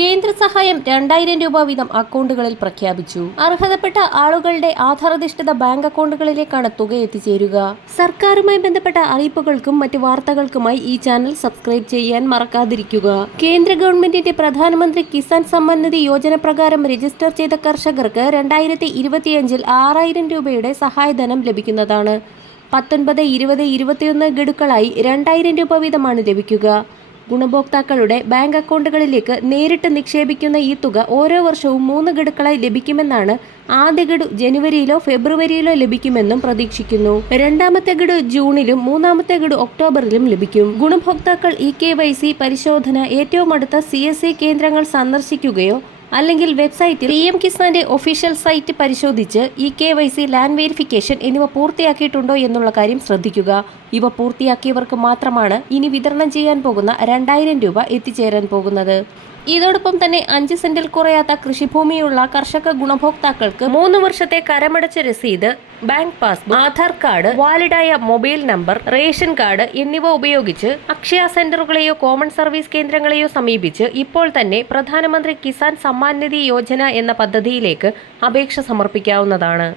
കേന്ദ്ര സഹായം 2000 രൂപ വീതം അക്കൗണ്ടുകളിൽ പ്രഖ്യാപിച്ചു. അർഹതപ്പെട്ട ആളുകളുടെ ആധാരധിഷ്ഠിത ബാങ്ക് അക്കൗണ്ടുകളിലേക്കാണ് തുക എത്തിച്ചേരുക. സർക്കാരുമായി ബന്ധപ്പെട്ട അറിയിപ്പുകൾക്കും മറ്റ് വാർത്തകൾക്കുമായി ഈ ചാനൽ സബ്സ്ക്രൈബ് ചെയ്യാൻ മറക്കാതിരിക്കുക. കേന്ദ്ര ഗവൺമെന്റിന്റെ പ്രധാനമന്ത്രി കിസാൻ സമ്മാൻ നിധി യോജന പ്രകാരം രജിസ്റ്റർ ചെയ്ത കർഷകർക്ക് 2025-ൽ 6000 രൂപയുടെ സഹായധനം ലഭിക്കുന്നതാണ്. 19, 20, 21 ഗഡുക്കളായി 2000 രൂപ വീതമാണ് ലഭിക്കുക. ഗുണഭോക്താക്കളുടെ ബാങ്ക് അക്കൗണ്ടുകളിലേക്ക് നേരിട്ട് നിക്ഷേപിക്കുന്ന ഈ തുക ഓരോ വർഷവും 3 ഗഡുക്കളായി ലഭിക്കുമെന്നാണ്. ആദ്യ ഗഡു ജനുവരിയിലോ ഫെബ്രുവരിയിലോ ലഭിക്കുമെന്നും പ്രതീക്ഷിക്കുന്നു. രണ്ടാമത്തെ ഗഡു ജൂണിലും മൂന്നാമത്തെ ഗഡു ഒക്ടോബറിലും ലഭിക്കും. ഗുണഭോക്താക്കൾ KYC പരിശോധന ഏറ്റവും അടുത്ത CSC കേന്ദ്രങ്ങൾ സന്ദർശിക്കുകയോ അല്ലെങ്കിൽ വെബ്സൈറ്റിൽ PM കിസാന്റെ ഒഫീഷ്യൽ സൈറ്റ് പരിശോധിച്ച് KYC, ലാൻഡ് വെരിഫിക്കേഷൻ എന്നിവ പൂർത്തിയാക്കിയിട്ടുണ്ടോ എന്നുള്ള കാര്യം ശ്രദ്ധിക്കുക. ഇവ പൂർത്തിയാക്കിയവർക്ക് മാത്രമാണ് ഇനി വിതരണം ചെയ്യാൻ പോകുന്ന 2000 രൂപ എത്തിച്ചേരാൻ പോകുന്നത്. ഇതോടൊപ്പം തന്നെ 5 സെന്റിൽ കുറയാത്ത കൃഷിഭൂമിയുള്ള കർഷക ഗുണഭോക്താക്കൾക്ക് 3 വർഷത്തെ കരമടച്ച രസീത്, ബാങ്ക് പാസ്ബുക്ക്, ആധാർ കാർഡ്, വാലിഡായ മൊബൈൽ നമ്പർ, റേഷൻ കാർഡ് എന്നിവ ഉപയോഗിച്ച് അക്ഷയ സെന്ററുകളെയോ കോമൺ സർവീസ് കേന്ദ്രങ്ങളെയോ സമീപിച്ച് ഇപ്പോൾ തന്നെ പ്രധാനമന്ത്രി കിസാൻ സമ്മാൻ നിധി യോജന എന്ന പദ്ധതിയിലേക്ക് അപേക്ഷ സമർപ്പിക്കാവുന്നതാണ്.